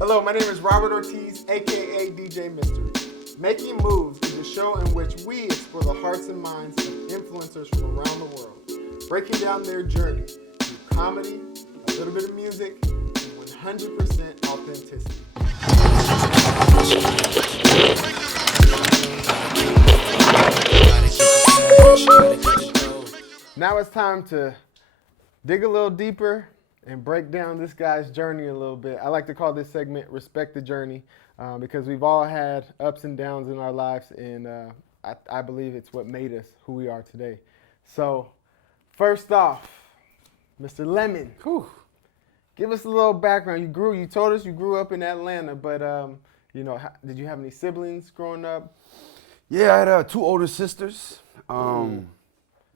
Hello, my name is Robert Ortiz, aka DJ Mystery. Making Moves is a show in which we explore the hearts and minds of influencers from around the world, breaking down their journey through comedy, a little bit of music, and 100% authenticity. Now it's time to dig a little deeper and break down this guy's journey a little bit. I like to call this segment Respect the Journey because we've all had ups and downs in our lives, and I believe it's what made us who we are today. So first off, Mr. Lemon, give us a little background. You told us you grew up in Atlanta, but did you have any siblings growing up? Yeah, I had two older sisters.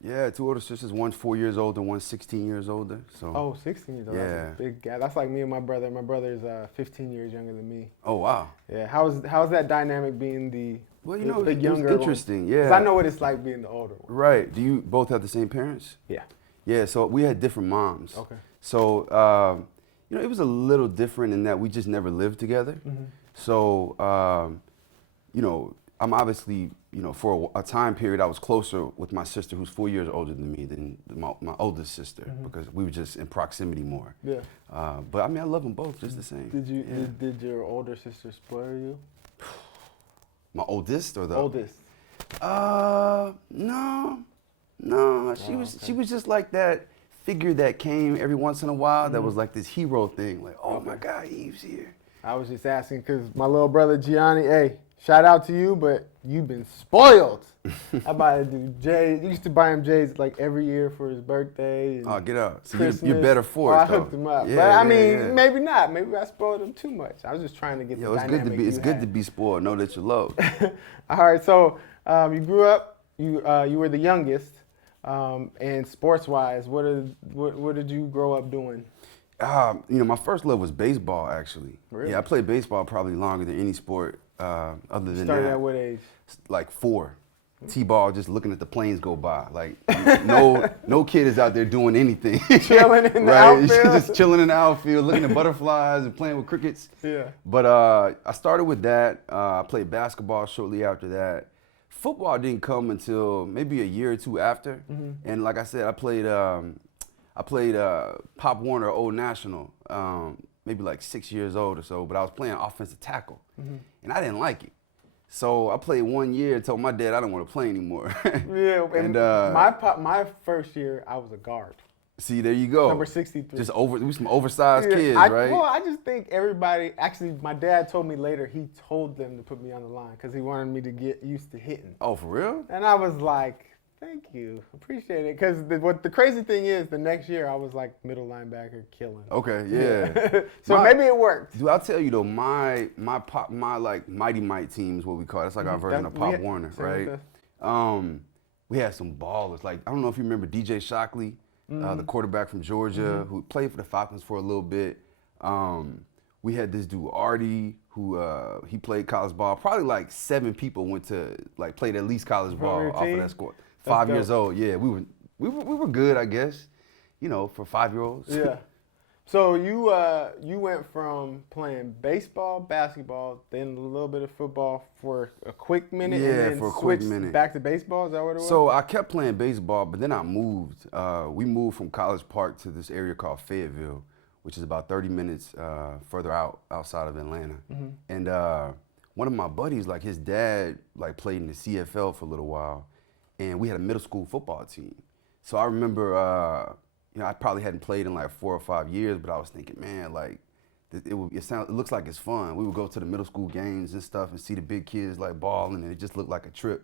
Yeah, two older sisters. One's 4 years older, one's 16 years older. So 16 years old. Yeah. That's a big gap. That's like me and my brother. My brother's 15 years younger than me. Oh, wow. Yeah. How's that dynamic being the younger it was interesting. one? Yeah. 'Cause I know what it's like being the older one. Right. Do you both have the same parents? Yeah. Yeah, so we had different moms. Okay. So, it was a little different in that we just never lived together. Mm-hmm. So, I'm obviously, for a time period, I was closer with my sister who's 4 years older than me than my oldest sister because we were just in proximity more. Yeah. But I mean, I love them both just the same. Did your older sister spoil you? My oldest or the Oldest. No. She was just like that figure that came every once in a while that was like this hero thing. Like, oh my God, Eve's here. I was just asking because my little brother Gianni, hey, shout out to you, but you've been spoiled. I buy a dude J's. You used to buy him J's like every year for his birthday. And oh, get out. So Christmas. you're better for it, I though. hooked him up. Yeah, but I yeah, mean, yeah. maybe not. Maybe I spoiled him too much. I was just trying to get the dynamic It's good to be spoiled. Know that you're loved. All right, so you grew up. You were the youngest. And sports-wise, what did you grow up doing? My first love was baseball, actually. Really? Yeah, I played baseball probably longer than any sport other than that. Started at what age? Like 4. T-ball, just looking at the planes go by. Like, no kid is out there doing anything. Chilling in the right? outfield? Just chilling in the outfield, looking at butterflies and playing with crickets. Yeah. But I started with that. I played basketball shortly after that. Football didn't come until maybe a year or two after. Mm-hmm. And like I said, I played Pop Warner Old National, maybe like 6 years old or so, but I was playing offensive tackle. Mm-hmm. And I didn't like it. So I played 1 year and told my dad I don't want to play anymore. Yeah, and my first year, I was a guard. See, there you go. Number 63. We some oversized kids, right? Well, I just think everybody, actually, my dad told me later he told them to put me on the line because he wanted me to get used to hitting. Oh, for real? And I was like, thank you, appreciate it. Because what the crazy thing is, the next year I was like middle linebacker killing. Okay, yeah. So maybe it worked. Dude, I'll tell you though, my like Mighty Might team is what we call it. That's like our version of Pop Warner, right? We had some ballers. Like, I don't know if you remember DJ Shockley. The quarterback from Georgia, who played for the Falcons for a little bit. We had this dude Artie, who he played college ball. Probably like 7 people went to played at least college ball off of that squad. 5 years old, yeah. We were good, I guess. For 5-year-olds. Yeah. So you went from playing baseball, basketball, then a little bit of football for a quick minute, yeah, and then for a quick switched minute. back to baseball. Is that what it was? So I kept playing baseball, but then I moved. We moved from College Park to this area called Fayetteville, which is about 30 minutes further outside of Atlanta. Mm-hmm. And one of my buddies, like his dad, played in the CFL for a little while, and we had a middle school football team. So I remember. I probably hadn't played in like 4 or 5 years, but I was thinking, man, it looks like it's fun. We would go to the middle school games and stuff and see the big kids balling, and it just looked like a trip.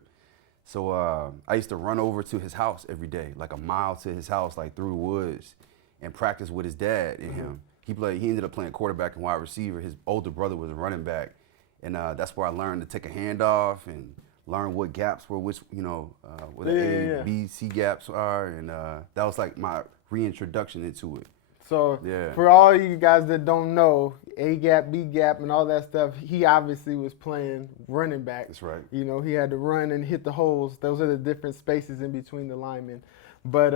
So I used to run over to his house every day, like a mile to his house, through the woods, and practice with his dad and him. He ended up playing quarterback and wide receiver. His older brother was a running back, and that's where I learned to take a handoff and learn what gaps were, what the A, B, C gaps are, and that was like my reintroduction into it. So for all you guys that don't know, A gap, B gap, and all that stuff, he obviously was playing running back. That's right. He had to run and hit the holes. Those are the different spaces in between the linemen. But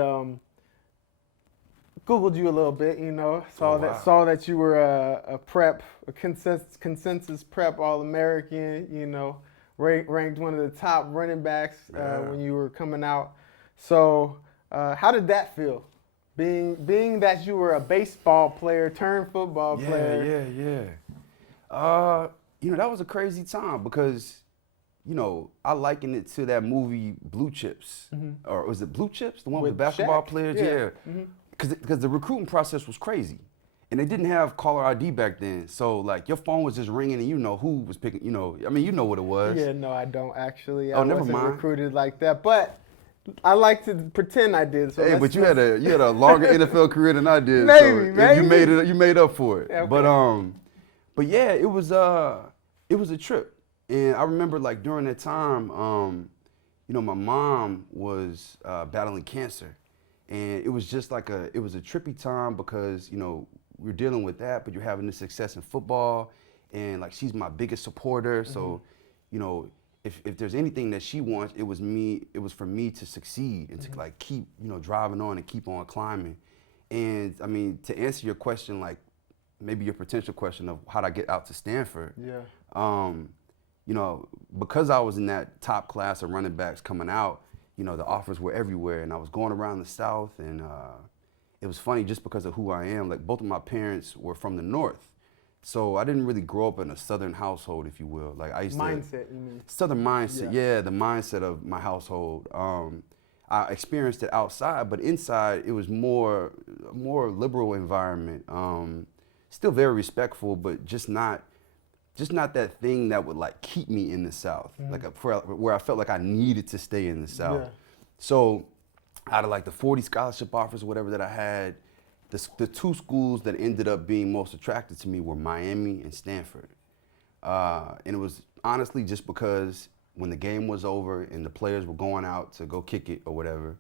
Googled you a little bit, you know, Oh, wow. saw that you were a consensus prep All-American, you know, ranked one of the top running backs when you were coming out. So how did that feel? Being that you were a baseball player turned football player. Yeah. You know, that was a crazy time because, you know, I liken it to that movie Blue Chips. Or was it Blue Chips? The one with the basketball Shaq? players? Yeah. Because the recruiting process was crazy. And they didn't have caller ID back then. So, like, your phone was just ringing and you know who was picking, you know. I mean, you know what it was. Yeah, no, I don't actually. Oh, I never wasn't mind. recruited like that, but I like to pretend I did. So Hey, but you had a longer NFL career than I did. Maybe, so you made up for it. Okay. But yeah, it was a trip. And I remember like during that time, you know, my mom was battling cancer. And it was just like it was a trippy time because, you know, we're dealing with that, but you're having this success in football, and like she's my biggest supporter. So, you know, if there's anything that she wants, it was for me to succeed and to like keep, you know, driving on and keep on climbing. And I mean, to answer your question, like maybe your potential question of how'd I get out to Stanford? Yeah. You know, because I was in that top class of running backs coming out, you know, the offers were everywhere, and I was going around the South, and it was funny just because of who I am. Like both of my parents were from the North, so I didn't really grow up in a Southern household, if you will. Like I used Mindset, you mean? Southern mindset, yeah, the mindset of my household. I experienced it outside, but inside it was more liberal environment. Still very respectful, but just not that thing that would like keep me in the South, like where I felt like I needed to stay in the South. Yeah. So out of like the 40 scholarship offers or whatever that I had, the two schools that ended up being most attractive to me were Miami and Stanford. And it was honestly just because when the game was over and the players were going out to go kick it or whatever,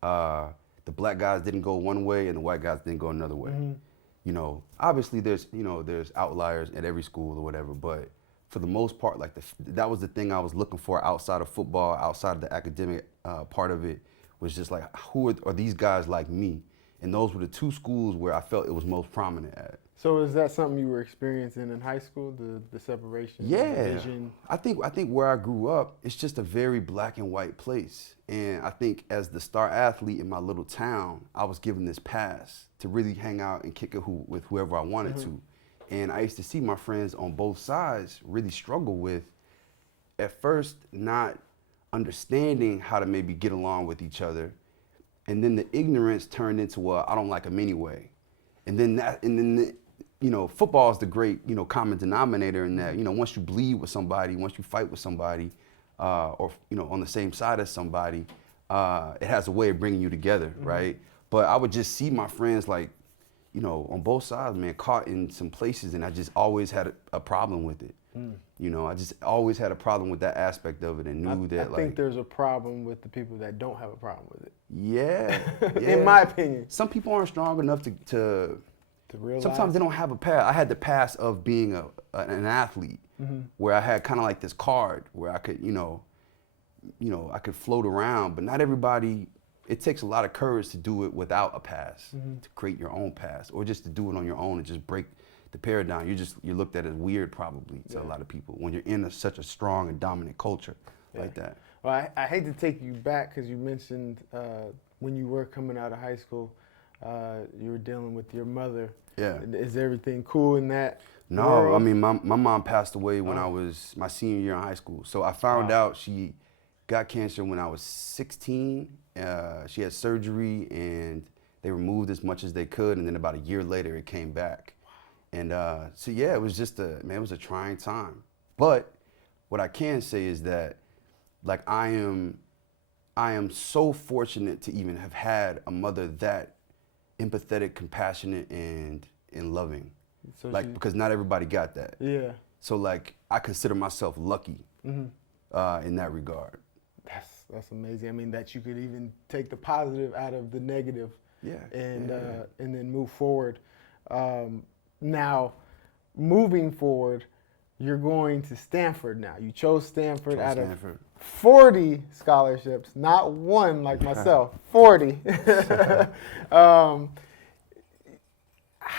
the black guys didn't go one way and the white guys didn't go another way. You know, obviously there's outliers at every school or whatever, but for the most part, like that was the thing I was looking for outside of football, outside of the academic part of it, was just like, who are these guys like me? And those were the two schools where I felt it was most prominent at. So is that something you were experiencing in high school, the separation? Yeah, the vision? I think where I grew up, it's just a very black and white place. And I think as the star athlete in my little town, I was given this pass to really hang out and kick it with whoever I wanted to. And I used to see my friends on both sides really struggle with, at first, not understanding how to maybe get along with each other. And then the ignorance turned into, well, I don't like them anyway. And then you know, football is the great, you know, common denominator in that, you know, once you bleed with somebody, once you fight with somebody, or, you know, on the same side as somebody, it has a way of bringing you together, right? But I would just see my friends, like, you know, on both sides, man, caught in some places, and I just always had a problem with it. You know, I just always had a problem with that aspect of it, and knew that, I think there's a problem with the people that don't have a problem with it. Yeah. In my opinion. Some people aren't strong enough to realize. Sometimes they don't have a pass. I had the pass of being an athlete, where I had kind of like this card where I could, you know, I could float around, but not everybody. It takes a lot of courage to do it without a pass, to create your own pass, or just to do it on your own and just break the paradigm. You're looked at as weird probably to a lot of people when you're in such a strong and dominant culture like that. Well, I hate to take you back because you mentioned when you were coming out of high school, you were dealing with your mother. Yeah. Is everything cool in that? No, world? I mean, my mom passed away when I was my senior year in high school. So I found out she got cancer when I was 16. She had surgery and they removed as much as they could. And then about a year later, it came back. And so, yeah, it was just it was a trying time. But what I can say is that, like, I am so fortunate to even have had a mother that empathetic, compassionate, and loving. So because not everybody got that. Yeah. So, like, I consider myself lucky in that regard. That's amazing. I mean, that you could even take the positive out of the negative. Yeah. And then move forward. Now, moving forward, you're going to Stanford now. You chose Stanford out of 40 scholarships, not one like myself, 40.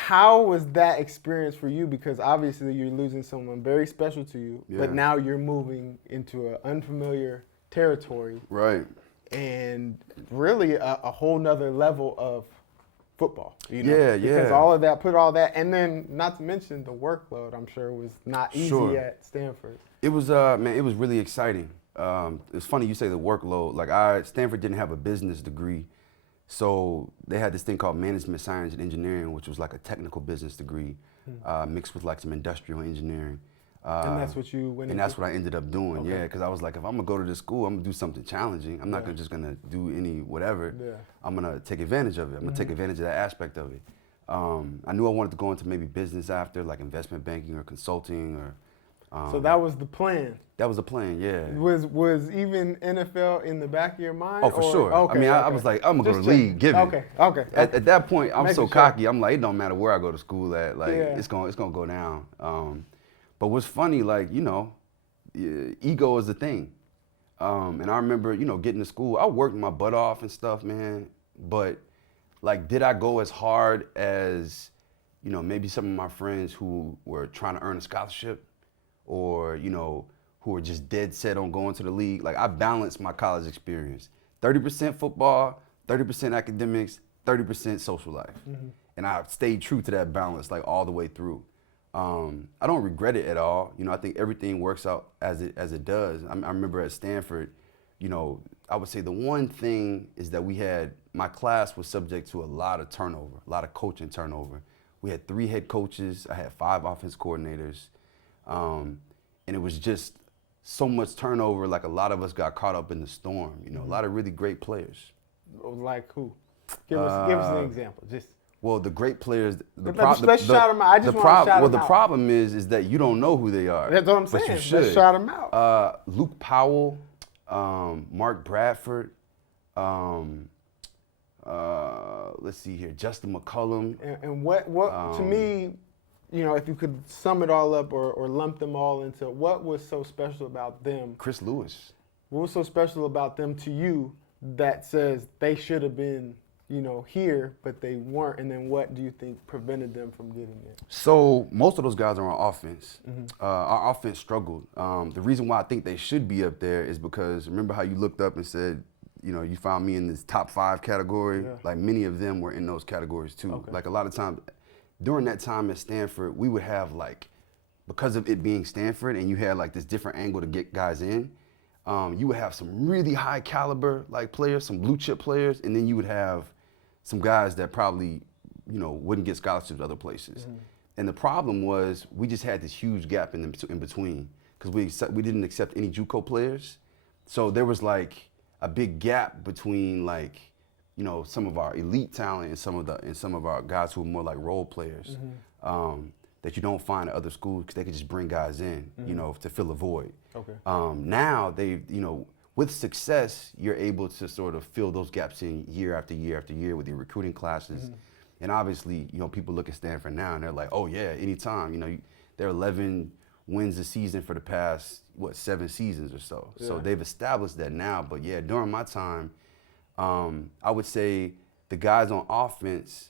How was that experience for you? Because obviously you're losing someone very special to you, but now you're moving into an unfamiliar territory. Right. And really a whole nother level of football. Yeah. Because all of that, put all that, and then not to mention the workload, I'm sure was not easy at Stanford. It was, man, it was really exciting. It's funny you say the workload. Like Stanford didn't have a business degree. So they had this thing called management science and engineering, which was like a technical business degree mixed with like some industrial engineering. And that's what you went into? And that's what I ended up doing, because I was like, if I'm gonna go to this school, I'm gonna do something challenging. I'm not just gonna do any whatever. I'm gonna take advantage of it. I'm gonna take advantage of that aspect of it. I knew I wanted to go into maybe business after, like investment banking or consulting or. So that was the plan. That was the plan, yeah. Was even NFL in the back of your mind? Oh, for sure. Okay, I mean, I was like, I'm gonna go to the league, give it. Okay. At that point, I'm so Making cocky. I'm like, it don't matter where I go to school at. Like, Yeah. it's gonna go down. But what's funny, like, ego is a thing. And I remember, getting to school. I worked my butt off and stuff, man. But like, did I go as hard as, maybe some of my friends who were trying to earn a scholarship, or who were just dead set on going to the league? Like, I balanced my college experience: 30% football, 30% academics, 30% social life. And I stayed true to that balance, like, all the way through. I don't regret it at all. I think everything works out as it does. I remember at Stanford, I would say the one thing is that my class was subject to a lot of turnover, a lot of coaching turnover. We had 3 head coaches. I had 5 offense coordinators. And it was just so much turnover, like a lot of us got caught up in the storm, a lot of really great players. Like who? Give us an example. Well, the great players. Let's shout them out. I just want to shout them out. Well, the problem is that you don't know who they are. That's what I'm saying. But you should. Let's shout them out. Luke Powell, Mark Bradford, let's see here, Justin McCullum. And what to me, if you could sum it all up or lump them all into what was so special about them? Chris Lewis. What was so special about them to you that says they should have been, here, but they weren't? And then what do you think prevented them from getting there? So most of those guys are on offense. Our offense struggled. The reason why I think they should be up there is because remember how you looked up and said, you found me in this top 5 category? Yeah. Like, many of them were in those categories too. Okay. Like, a lot of times during that time at Stanford, we would have, like, because of it being Stanford and you had like this different angle to get guys in, you would have some really high caliber like players, some blue chip players, and then you would have some guys that probably, wouldn't get scholarships other places. And the problem was we just had this huge gap in between because we didn't accept any JUCO players. So there was like a big gap between like, some of our elite talent and some of our guys who are more like role players that you don't find at other schools because they could just bring guys in, to fill a void. Okay. Now they, with success, you're able to sort of fill those gaps in year after year after year with your recruiting classes. And obviously, people look at Stanford now and they're like, oh yeah, anytime, they're 11 wins a season for the past, 7 seasons or so. Yeah. So they've established that now. But yeah, during my time, I would say the guys on offense,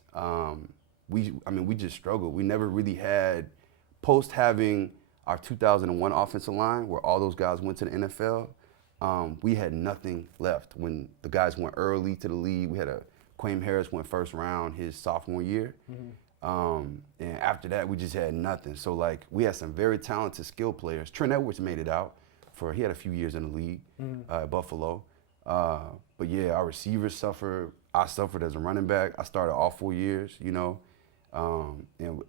we just struggled. We never really had, post having our 2001 offensive line where all those guys went to the NFL, we had nothing left. When the guys went early to the league, we had Quaim Harris went first round his sophomore year. And after that, we just had nothing. So like, we had some very talented skill players. Trent Edwards made it out he had a few years in the league at Buffalo. But yeah, our receivers suffered. I suffered as a running back. I started all 4 years, and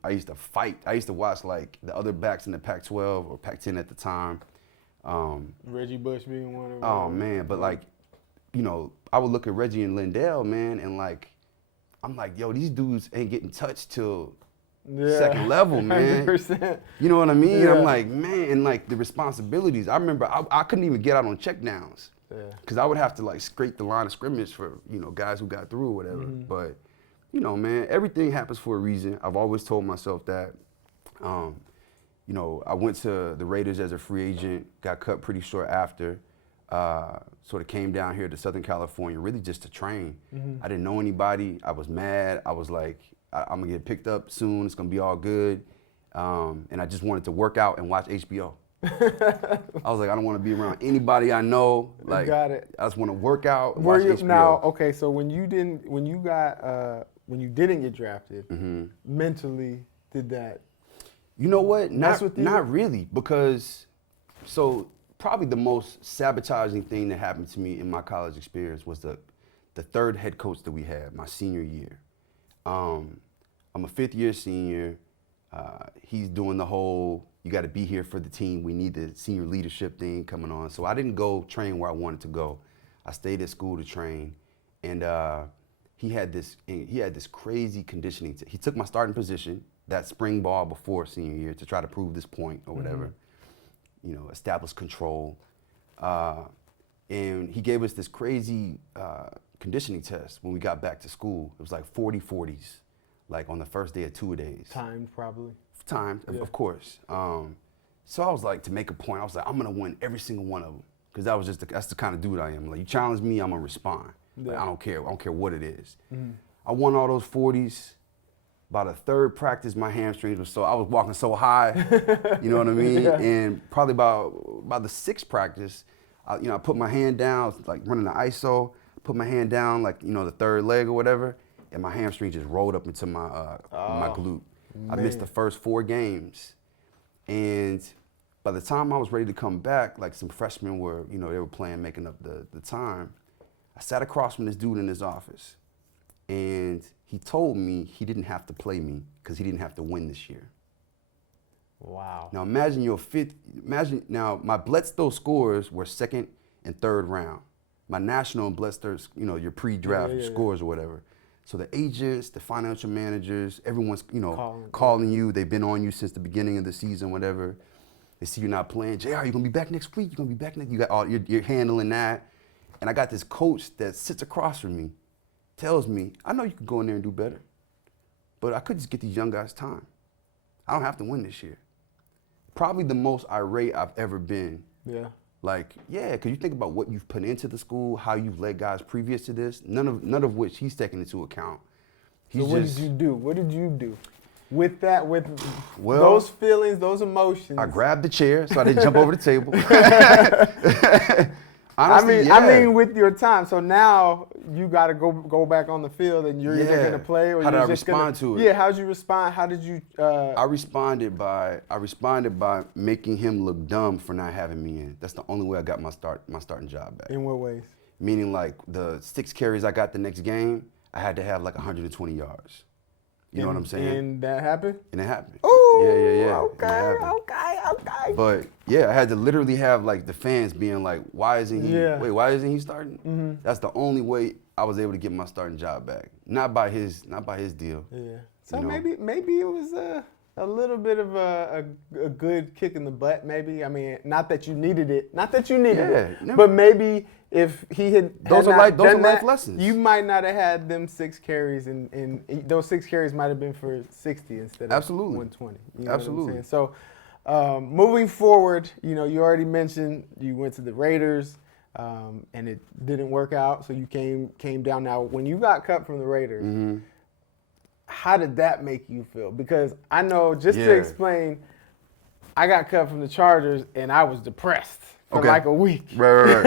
I used to fight. I used to watch like the other backs in the Pac-12 or Pac-10 at the time. Reggie Bush being one of them. Oh man, but like, I would look at Reggie and Lindell, man, and like, I'm like, yo, these dudes ain't getting touched till second level, man. 100%. You know what I mean? Yeah. I'm like, man, and like the responsibilities. I remember I couldn't even get out on checkdowns. Because I would have to like scrape the line of scrimmage for, guys who got through or whatever. But, man, everything happens for a reason. I've always told myself that. I went to the Raiders as a free agent, got cut pretty short after. Sort of came down here to Southern California really just to train. I didn't know anybody. I was mad. I was like, I'm gonna get picked up soon. It's gonna be all good. And I just wanted to work out and watch HBO. I was like, I don't want to be around anybody I know. Like, got it. I just want to work out and watch HBO. Now, okay, so when you didn't get drafted, mentally did that? You know what? Mess with you? Not really, because so probably the most sabotaging thing that happened to me in my college experience was the third head coach that we had my senior year. I'm a fifth-year senior. He's doing the whole, you got to be here for the team. We need the senior leadership thing coming on. So I didn't go train where I wanted to go. I stayed at school to train, and he had this crazy conditioning. He took my starting position, that spring ball before senior year, to try to prove this point or whatever. You know, establish control. And he gave us this crazy conditioning test when we got back to school. It was like 40-40s, like on the first day of 2-a-days. Timed, probably. Timed, Yeah. of course. So I was like, to make a point, I was like, I'm gonna win every single one of them, because that's the kind of dude I am. Like, you challenge me, I'm gonna respond. Yeah. Like, I don't care what it is. I won all those 40s. By the third practice, my hamstrings were I was walking so high, you know what I mean? Yeah. And probably by the sixth practice, I put my hand down, like running the ISO, put my hand down, like, the third leg or whatever, and my hamstring just rolled up into my glute. I missed the first 4 games. And by the time I was ready to come back, like some freshmen were, they were playing, making up the time. I sat across from this dude in his office, and he told me he didn't have to play me because he didn't have to win this year. Wow. Now imagine my Bledsoe scores were second and third round. My national and Bledsoe, your pre-draft scores or whatever. So the agents, the financial managers, everyone's, calling you. They've been on you since the beginning of the season, whatever. They see you're not playing. JR, you're gonna be back next week. You're gonna be back next. You got all you're handling that. And I got this coach that sits across from me, tells me, I know you can go in there and do better, but I could just get these young guys time. I don't have to win this year. Probably the most irate I've ever been. Yeah. Like, yeah, because you think about what you've put into the school, how you've led guys previous to this, none of which he's taking into account. So what did you do? What did you do with that, those feelings, those emotions? I grabbed the chair so I didn't jump over the table. Honestly, I mean, with your time. So now you got to go back on the field, and you're either going to play or how you're did just I respond to it? Yeah, how'd you respond? How did you? I responded by making him look dumb for not having me in. That's the only way I got my starting job back. In what ways? Meaning, like, the 6 carries I got the next game, I had to have like 120 yards. You know what I'm saying? And that happened? And it happened. Ooh, Yeah. Okay. But yeah, I had to literally have like the fans being like, why isn't he starting? That's the only way I was able to get my starting job back. Not by his deal. Yeah. So maybe it was a little bit of a good kick in the butt, maybe. I mean, not that you needed it. But maybe if he had those are life lessons. You might not have had them 6 carries, and those 6 carries might have been for 60 instead of 120. You know Absolutely. What I'm saying? So moving forward, you already mentioned you went to the Raiders, and it didn't work out, so you came down. Now, when you got cut from the Raiders, how did that make you feel? Because I know, just to explain, I got cut from the Chargers, and I was depressed for like a week. Right.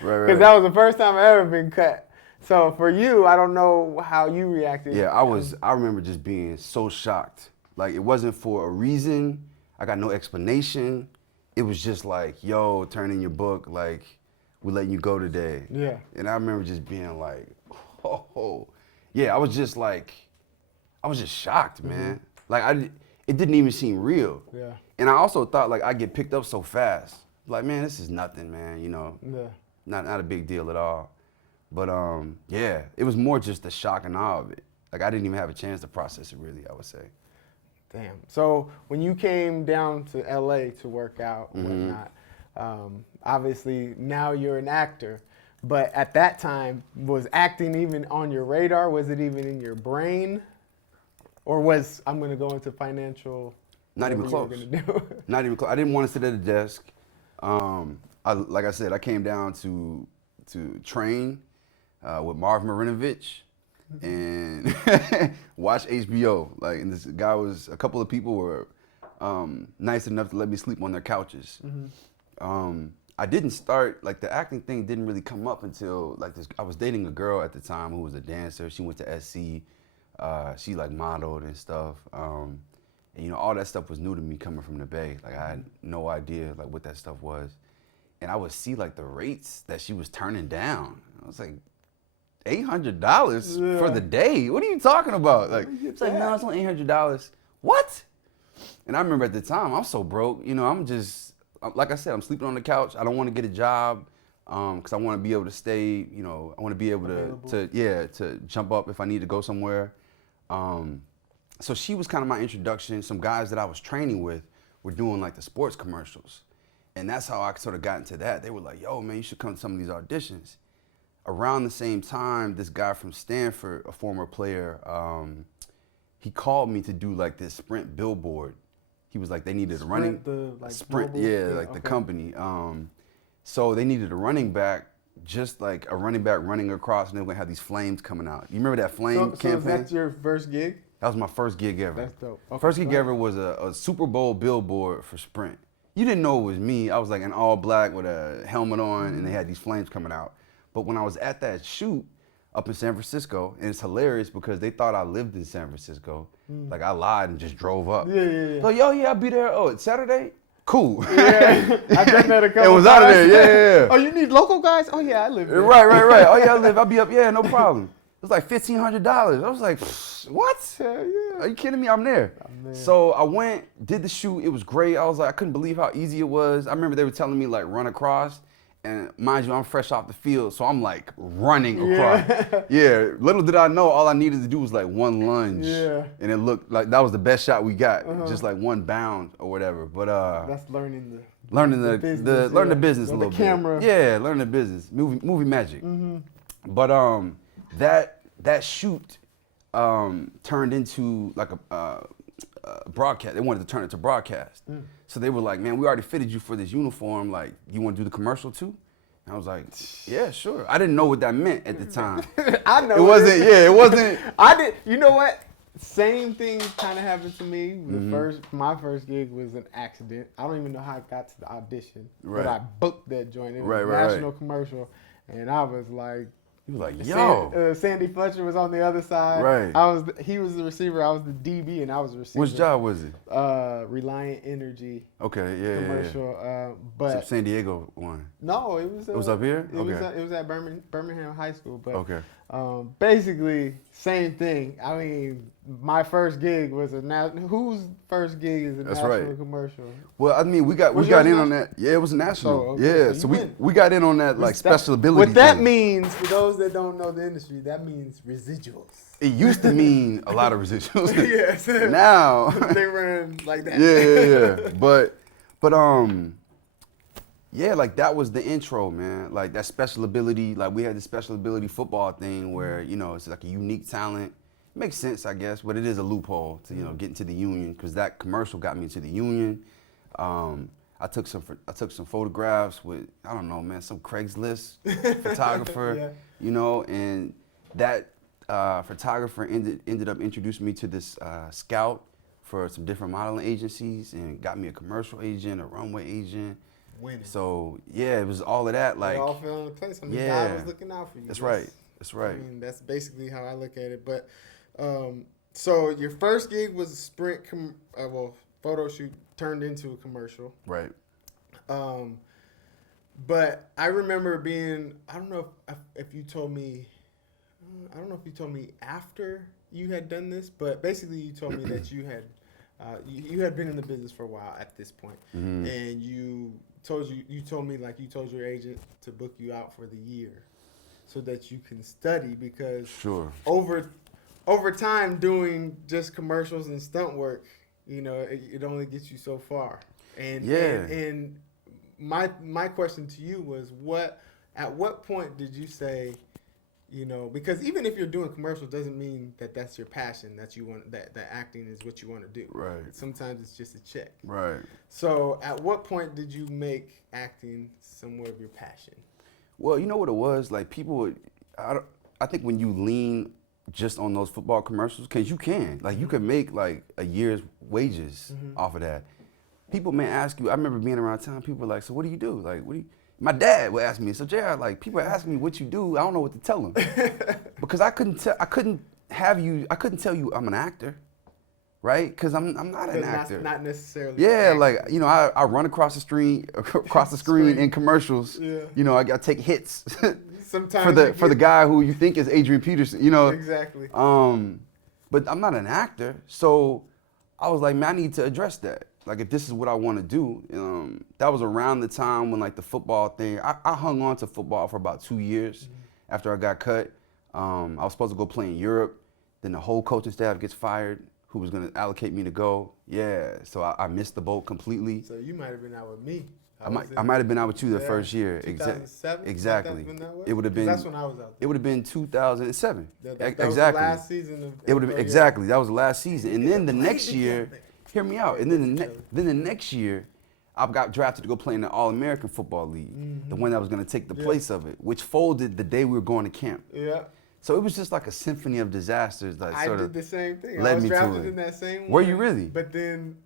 Because that was the first time I ever been cut. So for you, I don't know how you reacted. Yeah, I remember just being so shocked. Like, it wasn't for a reason. I got no explanation. It was just like, yo, turn in your book. Like, we're letting you go today. Yeah. And I remember just being like, oh. Yeah, I was just shocked, man. Like, it didn't even seem real. Yeah. And I also thought, like, I'd get picked up so fast. Like, man, this is nothing, man, Yeah. Not a big deal at all. But, yeah, it was more just the shock and awe of it. Like, I didn't even have a chance to process it, really, I would say. Damn. So when you came down to LA to work out and whatnot, obviously now you're an actor. But at that time, was acting even on your radar? Was it even in your brain? Or was, I'm going to go into financial? Not even close. Not even close. I didn't want to sit at a desk. Like I said, I came down to train with Marv Marinovich. and watch HBO. Like, and this guy was, a couple of people were nice enough to let me sleep on their couches. I didn't start, like the acting thing didn't really come up until like this. I was dating a girl at the time who was a dancer. She went to SC. She like modeled and stuff. And you know, all that stuff was new to me coming from the Bay. Like I had no idea like what that stuff was. And I would see like the rates that she was turning down. I was like, $800 for the day? What are you talking about? Like, it's like, no, it's only $800. What? And I remember at the time, I'm so broke. You know, I'm just, like I said, I'm sleeping on the couch. I don't want to get a job because I want to be able to stay, you know, I want to be able to jump up if I need to go somewhere. So she was kind of my introduction. Some guys that I was training with were doing like the sports commercials. And that's how I sort of got into that. They were like, yo, man, you should come to some of these auditions. Around the same time, this guy from Stanford, a former player, he called me to do like this Sprint billboard. He was like, they needed a running Sprint, the company. So they needed a running back, just like a running back running across, and they were gonna have these flames coming out. You remember that flame campaign? So is that your first gig? That was my first gig ever. That's dope. Okay, first gig ever was a Super Bowl billboard for Sprint. You didn't know it was me. I was like in all black with a helmet on, and they had these flames coming out. But when I was at that shoot up in San Francisco, and it's hilarious because they thought I lived in San Francisco. Like I lied and just drove up. Yeah. Like, yo, yeah, I'll be there. Oh, it's Saturday? Cool. Yeah, I've done that a couple times. It was out of there, yeah. Oh, you need local guys? Oh, yeah, I live there. Right. Oh, yeah, I'll be up. Yeah, no problem. It was like $1,500. I was like, what? Hell yeah. Are you kidding me? I'm there. So I went, did the shoot. It was great. I was like, I couldn't believe how easy it was. I remember they were telling me like run across. And mind you, I'm fresh off the field, so I'm like running across. Yeah, little did I know, all I needed to do was like one lunge. Yeah. And it looked like that was the best shot we got, just like one bound or whatever. But that's learning the business, learn the business a little bit. The camera. Yeah, learn the business, movie magic. But that shoot turned into like a broadcast. They wanted to turn it to broadcast. So they were like, man, we already fitted you for this uniform. Like, you want to do the commercial too? And I was like, yeah, sure. I didn't know what that meant at the time. I know. It wasn't. I did. You know what? Same thing kind of happened to me. My first gig was an accident. I don't even know how I got to the audition. But I booked that joint. It was a national commercial. And I was like, you were like, yo. Sandy Fletcher was on the other side. Right. He was the receiver. I was the DB, and I was the receiver. Which job was it? Reliant Energy. Okay, yeah. Commercial. But so San Diego one. No, it was. It was up here. It was at Birmingham High School. But basically, same thing. I mean, my first gig was whose first gig is a national commercial? Well, I mean, we got in on that. Yeah, it was a national. Oh, okay. Yeah, so we got in on that like special ability. What that means, for those that don't know the industry, that means residuals. It used to mean a lot of residuals. Yes. Now they run like that. Yeah. But yeah, like that was the intro, man. Like that special ability, like we had the special ability football thing where, you know, it's like a unique talent. It makes sense, I guess, but it is a loophole to, you know, get into the union because that commercial got me into the union. I took some photographs with, I don't know, man, some Craigslist photographer, you know, and that photographer ended up introducing me to this scout for some different modeling agencies and got me a commercial agent, a runway agent. Winning. So yeah, it was all of that. Like it all fell into place. I mean, God was looking out for you. That's right. I mean, that's basically how I look at it. But so your first gig was a Sprint, photo shoot turned into a commercial. Right. But I remember being, I don't know if you told me, after you had done this, but basically you told me that you had been in the business for a while at this point, and you told your agent to book you out for the year so that you can study because over time doing just commercials and stunt work, you know, it only gets you so far. And my question to you was at what point did you say, you know, because even if you're doing commercials doesn't mean that that's your passion, that you want that acting is what you want to do. Right. Sometimes it's just a check. Right. So at what point did you make acting somewhat of your passion? Well, you know what it was? Like people would, I think when you lean just on those football commercials, because you can. Like, you can make like a year's wages off of that. People may ask you, I remember being around town, people were like, so what do you do? Like, what do you, my dad would ask me, so JR, like, people are asking me what you do, I don't know what to tell them. Because I couldn't tell you I'm an actor, right? Because I'm not an actor. Not necessarily. Yeah, like, you know, I run across the screen in commercials. Yeah. You know, I got to take hits Sometimes for the guy who you think is Adrian Peterson, you know. Exactly. But I'm not an actor, so I was like, man, I need to address that. Like, if this is what I want to do, that was around the time when, like, the football thing, I hung on to football for about 2 years after I got cut. I was supposed to go play in Europe. Then the whole coaching staff gets fired, who was going to allocate me to go. Yeah, so I missed the boat completely. So you might have been out with me. I might have been out with you the first year. 2007? Exactly. It would have been. That's when I was out there. It would have been 2007. That exactly. was the last season of. It would have been exactly. That was the last season, and then the next year, hear me out. And then the next year, I got drafted to go play in the All-American Football League, the one that was going to take the place of it, which folded the day we were going to camp. Yeah. So it was just like a symphony of disasters that I sort did of the same thing. led I was me to drafted it. in that same one. Were you really? But then,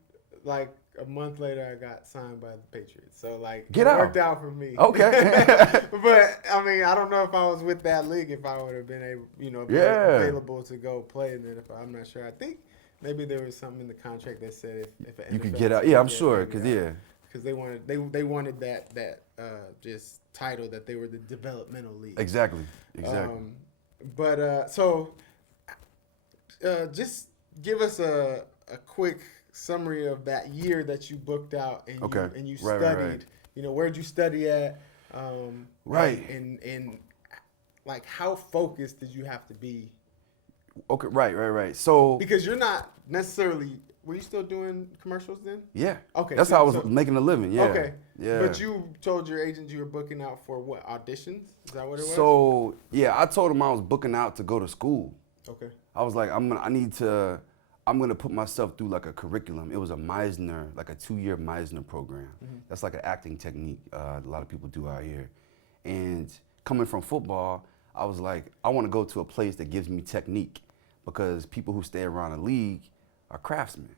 like a month later, I got signed by the Patriots. So like, it worked out for me. Okay. But I mean, I don't know if I was with that league if I would have been able, available to go play. And then I'm not sure. I think maybe there was something in the contract that said if you could get out. Yeah, I'm sure. Because they wanted that just title that they were the developmental league. Exactly. So just give us a quick summary of that year that you booked out and you studied. Right. You know, where'd you study at? Right. And like, how focused did you have to be? Okay. Right. So because you're not necessarily. Were you still doing commercials then? Yeah. Okay. That's how I was making a living. Yeah. Okay. Yeah. But you told your agent you were booking out for what, auditions? Is that what it was? So yeah, I told him I was booking out to go to school. Okay. I was like, I'm gonna put myself through like a curriculum. It was a Meisner, like a 2-year Meisner program. That's like an acting technique a lot of people do out here. And coming from football, I was like, I want to go to a place that gives me technique, because people who stay around the league are craftsmen,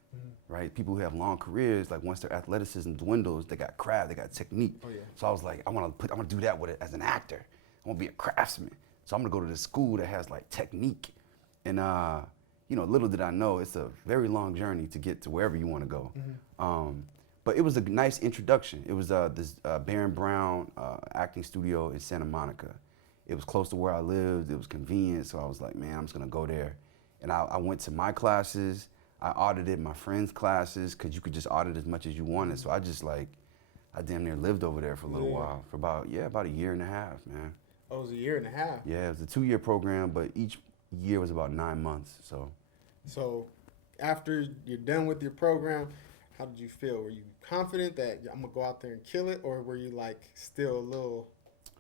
right? People who have long careers, like once their athleticism dwindles, they got craft, they got technique. Oh, yeah. So I was like, I want to do that with it as an actor. I want to be a craftsman. So I'm gonna go to this school that has like technique. And little did I know, it's a very long journey to get to wherever you want to go. But it was a nice introduction. It was this Baron Brown acting studio in Santa Monica. It was close to where I lived. It was convenient. So I was like, man, I'm just gonna go there. And I went to my classes. I audited my friends' classes, because you could just audit as much as you wanted. So I damn near lived over there for a little while, for about a year and a half, man. Oh, it was a year and a half? Yeah, it was a 2-year program, but each year was about 9 months, So after you're done with your program, how did you feel? Were you confident that I'm gonna go out there and kill it, or were you like still a little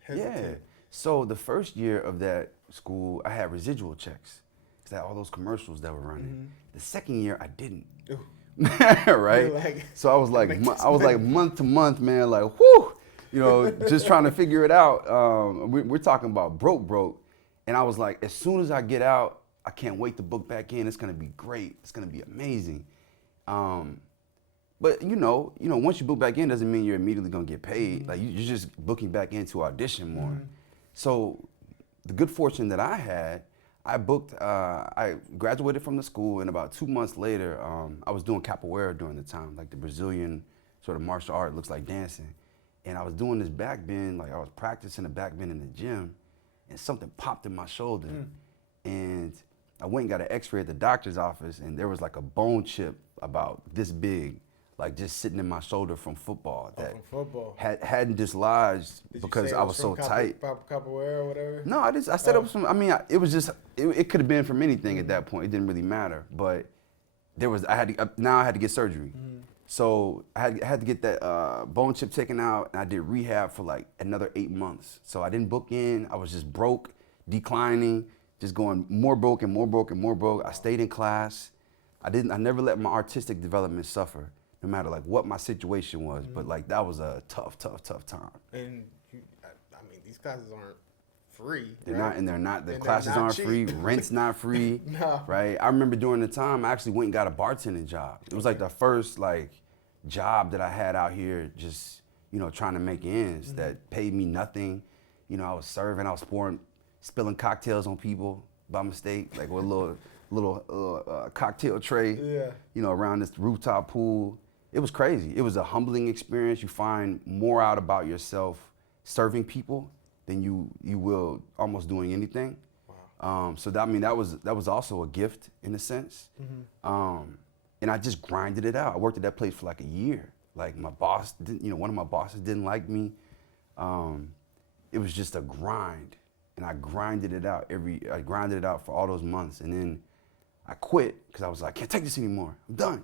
hesitant? Yeah, so the first year of that school, I had residual checks. All those commercials that were running. The second year, I didn't. Right? Like, so I was like month to month, man, like, whoo, just trying to figure it out. We're talking about broke. And I was like, as soon as I get out, I can't wait to book back in. It's gonna be great. It's gonna be amazing. But once you book back in, doesn't mean you're immediately gonna get paid. Like, you're just booking back in to audition more. So the good fortune that I had, I graduated from the school, and about 2 months later, I was doing capoeira during the time, like the Brazilian sort of martial art, looks like dancing. And I was doing this back bend, like I was practicing a back bend in the gym, and something popped in my shoulder. And I went and got an x-ray at the doctor's office, and there was like a bone chip about this big, like just sitting in my shoulder from football that hadn't dislodged because I was so tight. Capoeira or whatever? No, I set up some. I mean, it was just. It could have been from anything at that point. It didn't really matter. But I had to get surgery. So I had to get that bone chip taken out, and I did rehab for like another 8 months. So I didn't book in. I was just broke, declining, just going more broke and more broke and more broke. I stayed in class. I never let my artistic development suffer, no matter like what my situation was. But like, that was a tough time. And I mean, these classes aren't free. They're right? not, and they're not. The And they're classes not aren't cheap. free. Rent's not free. No. Right. I remember during the time I actually went and got a bartending job. It was like the first like job that I had out here, just trying to make ends that paid me nothing. I was serving. I was spilling cocktails on people by mistake, like with a little cocktail tray. Yeah. Around this rooftop pool. It was crazy. It was a humbling experience. You find more out about yourself serving people than you will almost doing anything. Wow. So that was also a gift in a sense. And I just grinded it out. I worked at that place for like a year. Like my boss didn't, one of my bosses didn't like me. It was just a grind, and I grinded it out for all those months, and then I quit because I was like, I can't take this anymore. I'm done.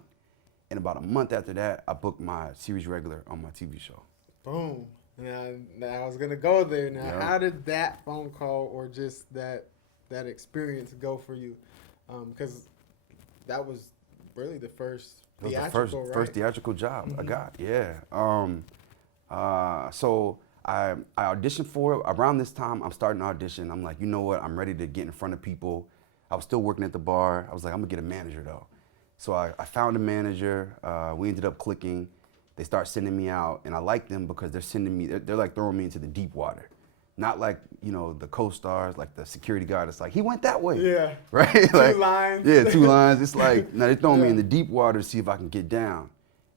And about a month after that, I booked my series regular on my TV show. Boom. Now I was gonna go there. Now, Yeah. How did that phone call or just that experience go for you? Because that was really the first That was theatrical, the right? first theatrical job I got. Yeah. So I auditioned for it. Around this time, I'm starting to audition. I'm like, you know what? I'm ready to get in front of people. I was still working at the bar. I was like, I'm gonna get a manager though. So I found a manager. We ended up clicking. They start sending me out, and I like them because they're sending me. They're like throwing me into the deep water, not like the co-stars, like the security guard. It's like he went that way. Yeah. Right. Two lines. Yeah, 2 lines. It's like now they're throwing me in the deep water to see if I can get down,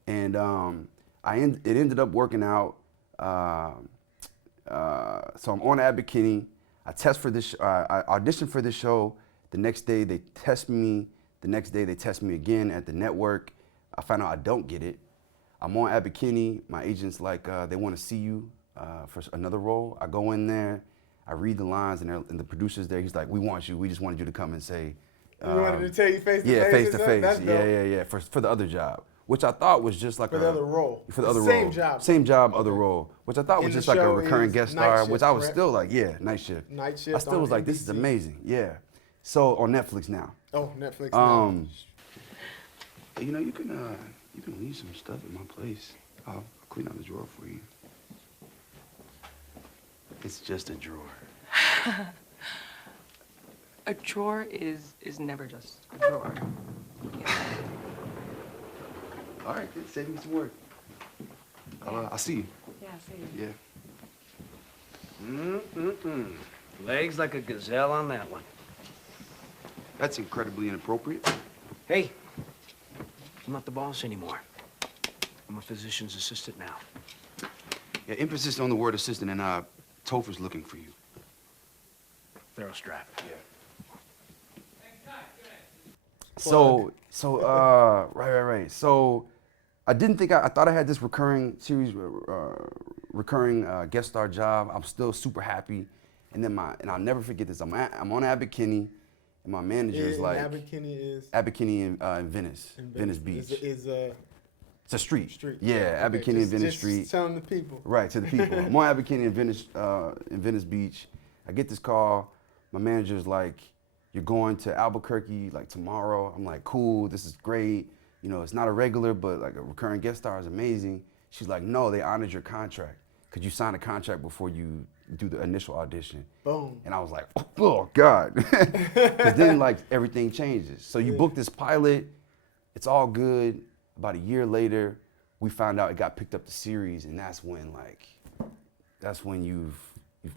and it ended up working out. So I'm on Acain. I test for this. I auditioned for this show. The next day they test me. The next day they test me again at the network. I find out I don't get it. I'm on Acain. My agent's like, they want to see you for another role. I go in there. I read the lines, and the producer's there. He's like, we want you. We just wanted you to come and say. You wanted to tell you face to face? Yeah, face to and face. stuff? That's dope. Yeah. For the other job, which I thought was just like For the other role. For the other Same role. job. Same job, other Okay. role, which I thought In was the just like a show recurring is guest night star, shift, which I was correct? still like, yeah, night shift. Night shift. I still on was like, this is NBC. amazing. Yeah. So on Netflix now. Oh, Netflix. You can leave some stuff in my place. I'll clean out the drawer for you. It's just a drawer. A drawer is never just a drawer. All right, good. Save me some work. I'll see you. Yeah, see. Yeah. Legs like a gazelle on that one. That's incredibly inappropriate. Hey, I'm not the boss anymore. I'm a physician's assistant now. Yeah, emphasis on the word assistant, and Topher's looking for you. Thorough strap. Yeah. So, right. So, I didn't think I thought I had this recurring series, recurring guest star job. I'm still super happy, and then and I'll never forget this. I'm on Acain, and my manager is like Acain in Venice, Venice Beach. It's a street. Yeah, Okay, Acain in Venice Street. Just telling the people. Right, to the people. I'm on Acain in Venice Beach. I get this call. My manager's like, you're going to Albuquerque like tomorrow. I'm like, cool, this is great. It's not a regular, but like a recurring guest star is amazing. She's like, no, they honored your contract. Could you sign a contract before you do the initial audition? Boom. And I was like, oh God. Because then like everything changes. So you book this pilot, it's all good. About a year later, we found out it got picked up to series, and that's when you've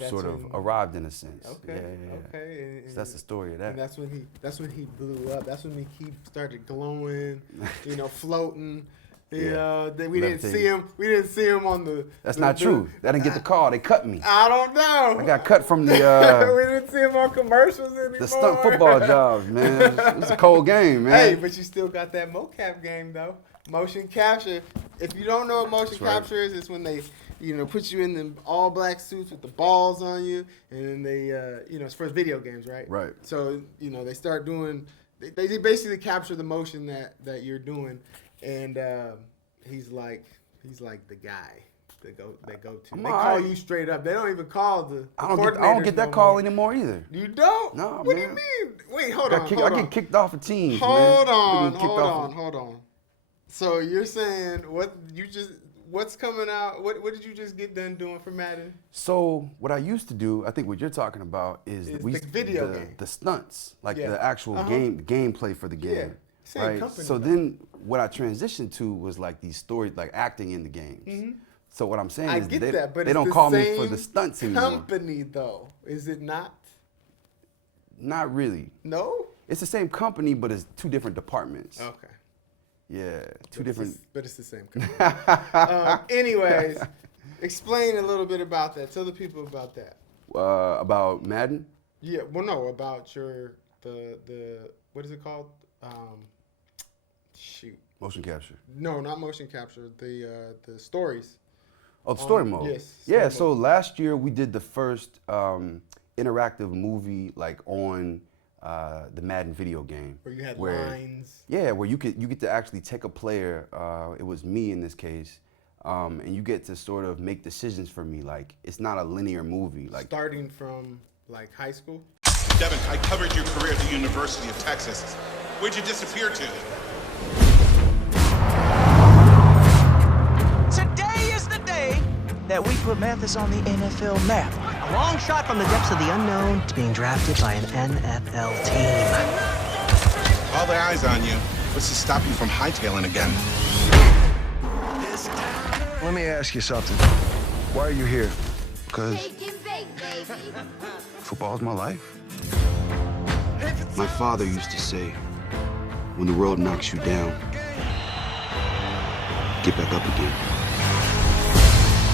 sort of arrived in a sense. Okay. Yeah. Okay. So that's the story of that. And that's when he blew up. That's when he started glowing, floating. Then we didn't see him. We didn't see him on the. That's not true. I didn't get the call. They cut me. I don't know. I got cut from the we didn't see him on commercials anymore. the stunt football jobs, man. It was a cold game, man. Hey, but you still got that mocap game though. Motion capture. If you don't know what motion capture is, it's when they, put you in the all black suits with the balls on you, and then they, it's for video games, right? Right. So they start doing. They basically capture the motion that you're doing, and he's like the guy. They go to. They call you straight up. They don't even call the. I don't get that call anymore either. You don't? No, What man. do you mean? Wait, hold on. I get kicked off of teams. Hold man. on. Hold Hold on. So you're saying what's coming out? What did you just get done doing for Madden? So what I used to do, I think what you're talking about is Is we the used- video game. the stunts, like Yeah. the actual Uh-huh. gameplay for the game. Yeah. Same right? company, So though. then what I transitioned to was like these stories, like acting in the games. So what I'm saying I is get they, that, but they it's don't the call me for same the stunts anymore. company, though, is it not? Not really. No. It's the same company, but it's two different departments. Okay. Yeah, two But different. But it's the same company. Anyways, explain a little bit about that. Tell the people about that. About Madden. Yeah. Well, no, about your the what is it called? Shoot. Motion capture. No, not motion capture. The stories. Oh, the story mode. yes, Yeah, story so mode. last year we did the first interactive movie like on the Madden video game. Where you had lines. Yeah, where you get to actually take a player, it was me in this case, and you get to sort of make decisions for me. Like it's not a linear movie. Like Starting from like high school. Devin, I covered your career at the University of Texas. Where'd you disappear to? Today is the day that we put Mathis on the NFL map. A long shot from the depths of the unknown to being drafted by an NFL team. All the eyes on you. What's to stop you from hightailing again? Let me ask you something. Why are you here? Because football's my life. my father used to say, when the world knocks you down, get back up again.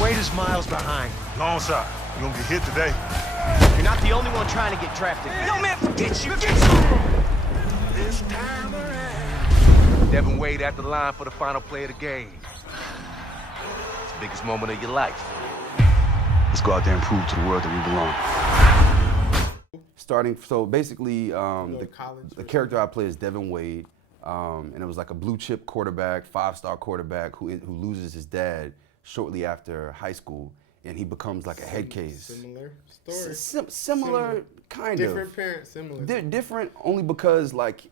Wade is miles behind. Long shot. You gonna get hit today. You're not the only one trying to get drafted. No, man, forget you. Devin Wade at the line for the final play of the game. It's the biggest moment of your life. Let's go out there and prove to the world that we belong. Starting, so basically, the character I play is Devin Wade, and it was like a blue chip quarterback, 5-star quarterback who loses his dad shortly after high school, and he becomes like a head case. Similar story. Similar, kind of. Different parents, similar. They're different only because like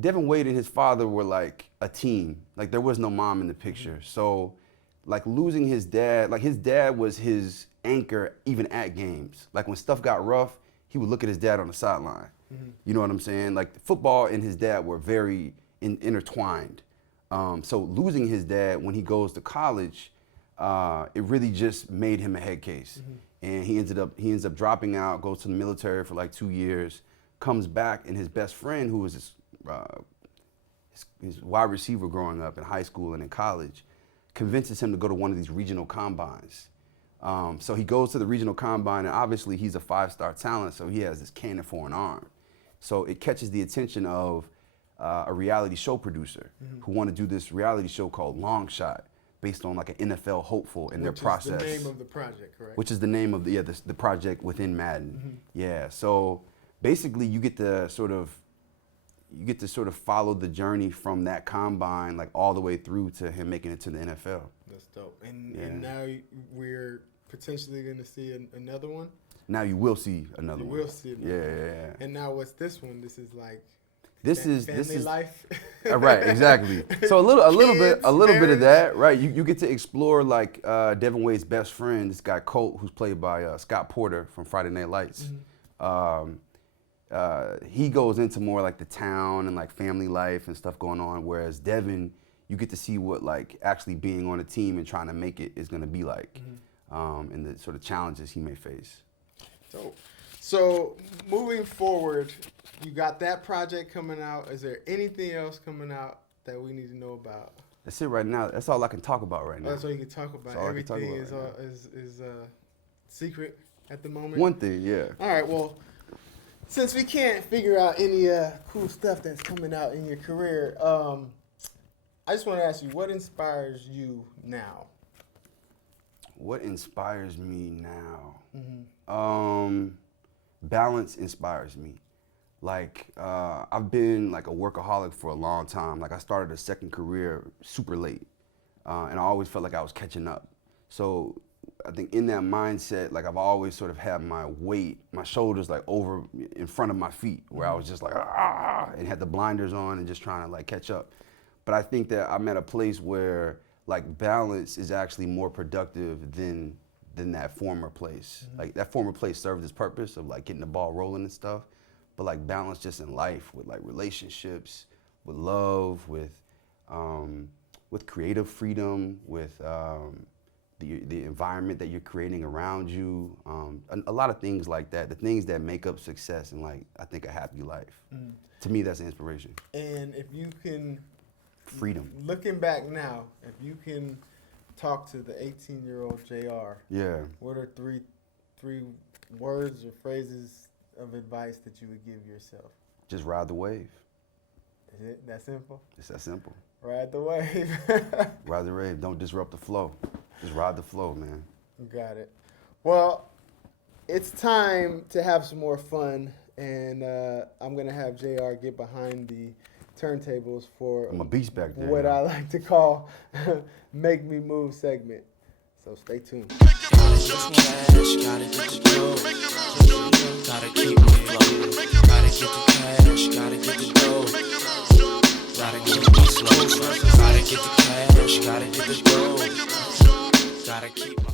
Devin Wade and his father were like a team. Like there was no mom in the picture. So like losing his dad, like his dad was his anchor even at games. Like when stuff got rough, he would look at his dad on the sideline. You know what I'm saying? Like football and his dad were very intertwined. So losing his dad when he goes to college, it really just made him a head case. And he ends up dropping out, goes to the military for like 2 years, comes back, and his best friend, who was his wide receiver growing up in high school and in college, convinces him to go to one of these regional combines. So he goes to the regional combine, and obviously he's a 5-star talent, so he has this cannon for an arm. So it catches the attention of a reality show producer who want to do this reality show called Long Shot, based on like an NFL hopeful in their process. Which is the name of the project, correct? Which is the name of the project within Madden. Yeah. So basically, you get to sort of follow the journey from that combine, like all the way through to him making it to the NFL. That's dope. And now we're potentially going to see another one. Now you will see another You one. will see another one. Yeah. And now what's this one? This is like This is family life. Right, exactly. So a little bit of marriage. that, right? You get to explore like Devin Wade's best friend, this guy Colt, who's played by Scott Porter from Friday Night Lights. He goes into more like the town and like family life and stuff going on, whereas Devin, you get to see what like actually being on a team and trying to make it is going to be like, and the sort of challenges he may face. So moving forward, you got that project coming out. Is there anything else coming out that we need to know about? That's it right now. That's all I can talk about right now. That's all you can talk about. That's all I can talk Everything about is secret at the moment. One thing, yeah. All right. Well, since we can't figure out any cool stuff that's coming out in your career, I just want to ask you, what inspires you now? What inspires me now? Balance inspires me. Like, I've been like a workaholic for a long time. Like I started a second career super late, and I always felt like I was catching up. So I think in that mindset, like I've always sort of had my weight, my shoulders like over in front of my feet, where I was just like, and had the blinders on and just trying to like catch up. But I think that I'm at a place where like balance is actually more productive than that former place. Like that former place served its purpose of like getting the ball rolling and stuff, but like balance just in life with like relationships, with love, with creative freedom, with the environment that you're creating around you, a lot of things like that, the things that make up success and like I think a happy life. To me, that's an inspiration. And if you can, freedom. Looking back now, if you can talk to the 18-year-old JR, yeah, what are three words or phrases of advice that you would give yourself? Just ride the wave. Is it that simple? It's that simple. Ride the wave. Ride the wave. Don't disrupt the flow. Just ride the flow, man. Got it. Well, it's time to have some more fun, and I'm going to have JR get behind the turntables for I'm a beast back there. what I like to call Make Me Move segment. So stay tuned. Gotta keep my flow. Gotta get the cash. Gotta get the dough. Gotta keep my slow. Gotta get the cash. Gotta get the dough. Gotta keep my